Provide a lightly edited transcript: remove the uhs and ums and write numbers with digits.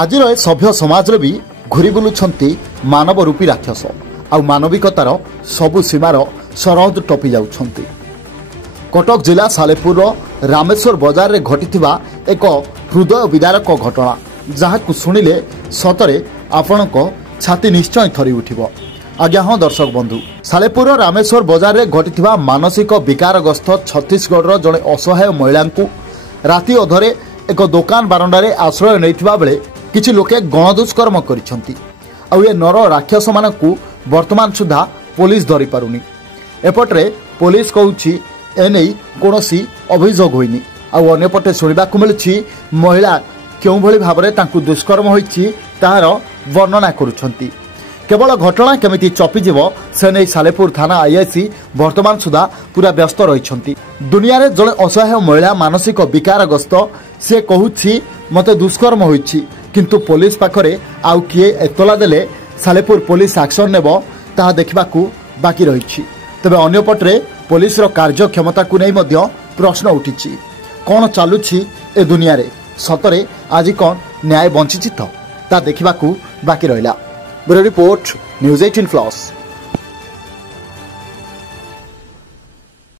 ଆଜିର ଏ ସଭ୍ୟ ସମାଜରେ ବି ଘୁରି ବୁଲୁଛନ୍ତି ମାନବ ରୂପୀ ରାକ୍ଷସ ଆଉ ମାନବିକତାର ସବୁ ସୀମାର ସରହଦ ଟପି ଯାଉଛନ୍ତି। କଟକ ଜିଲ୍ଲା ସାଲେପୁରର ରାମେଶ୍ୱର ବଜାରରେ ଘଟିଥିବା ଏକ ହୃଦୟ ବିଦାରକ ଘଟଣା, ଯାହାକୁ ଶୁଣିଲେ ସତରେ ଆପଣଙ୍କ ଛାତି ନିଶ୍ଚୟ ଥରି ଉଠିବ। ଆଜ୍ଞା ହଁ ଦର୍ଶକ ବନ୍ଧୁ, ସାଲେପୁରର ରାମେଶ୍ୱର ବଜାରରେ ଘଟିଥିବା ମାନସିକ ବିକାରଗ୍ରସ୍ତ ଛତିଶଗଡ଼ର ଜଣେ ଅସହାୟ ମହିଳାଙ୍କୁ ରାତି ଅଧରେ ଏକ ଦୋକାନ ବାରଣ୍ଡାରେ ଆଶ୍ରୟ ନେଇଥିବା ବେଳେ କିଛି ଲୋକେ ଗଣଦୁଷ୍କର୍ମ କରିଛନ୍ତି। ଆଉ ଏ ନର ରାକ୍ଷସମାନଙ୍କୁ ବର୍ତ୍ତମାନ ସୁଦ୍ଧା ପୋଲିସ ଧରିପାରୁନି। ଏପଟରେ ପୋଲିସ କହୁଛି ଏନେଇ କୌଣସି ଅଭିଯୋଗ ହୋଇନି। ଆଉ ଅନ୍ୟପଟେ ଶୁଣିବାକୁ ମିଳୁଛି ମହିଳା କେଉଁଭଳି ଭାବରେ ତାଙ୍କୁ ଦୁଷ୍କର୍ମ ହୋଇଛି ତାହାର ବର୍ଣ୍ଣନା କରୁଛନ୍ତି। କେବଳ ଘଟଣା କେମିତି ଚପିଯିବ ସେ ନେଇ ସାଲେପୁର ଥାନା ଆଇଆଇସି ବର୍ତ୍ତମାନ ସୁଦ୍ଧା ପୁରା ବ୍ୟସ୍ତ ରହିଛନ୍ତି। ଦୁନିଆରେ ଜଣେ ଅସହାୟ ମହିଳା ମାନସିକ ବିକାରଗ୍ରସ୍ତ, ସେ କହୁଛି ମୋତେ ଦୁଷ୍କର୍ମ ହୋଇଛି, କିନ୍ତୁ ପୋଲିସ ପାଖରେ ଆଉ କିଏ ଏତଲା ଦେଲେ ସାଲେପୁର ପୋଲିସ ଆକ୍ସନ ନେବ ତାହା ଦେଖିବାକୁ ବାକି ରହିଛି। ତେବେ ଅନ୍ୟପଟରେ ପୋଲିସର କାର୍ଯ୍ୟକ୍ଷମତାକୁ ନେଇ ମଧ୍ୟ ପ୍ରଶ୍ନ ଉଠିଛି। କ'ଣ ଚାଲୁଛି ଏ ଦୁନିଆରେ? ସତରେ ଆଜି କ'ଣ ନ୍ୟାୟ ବଞ୍ଚିଛି ତ? ତା ଦେଖିବାକୁ ବାକି ରହିଲା। Bureau report, news 18+।